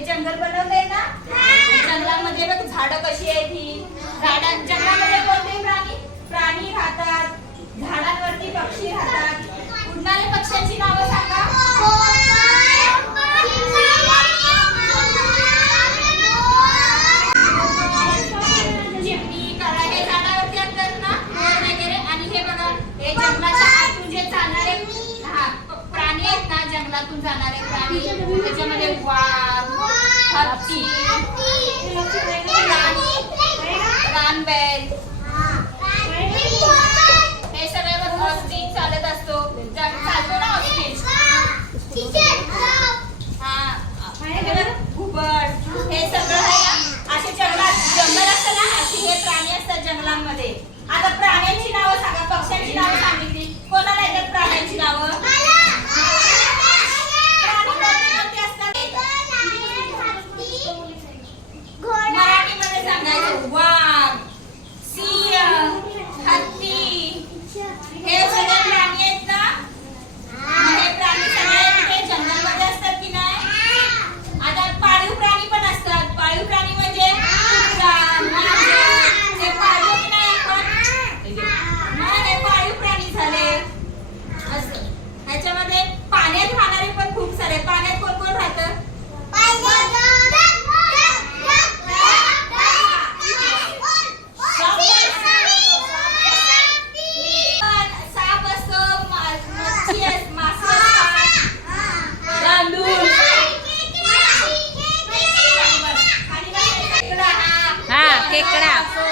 हे जंगल बनवलंय ना? जंगलामध्ये बघ झाडं कशी आहेत ही. झाडा जंगलामध्ये कोणते प्राणी? प्राणी राहतात. झाडांवरती पक्षी राहतात. उडणाऱ्या पक्ष्यांची नावं सांगा? चिमणी हे झाडावरती असतात ना? वगैरे. आणि हे बघा हे जंगलाच्या आतून जे चालणारे हा, प- प्राणी आहेत ना जंगलातून जाणारे प्राणी. त्याच्यामध्ये वाघ हे सगळे बघ चालत असतो. चालतो ना हा. हे घुबड हे सगळं आहे ना? असे जंगलात जंगल असतं ना? असे हे प्राणी असतात जंगलांमध्ये. आता प्राण्यांची नावं सांगा पक्ष्यांची नावं Take it out.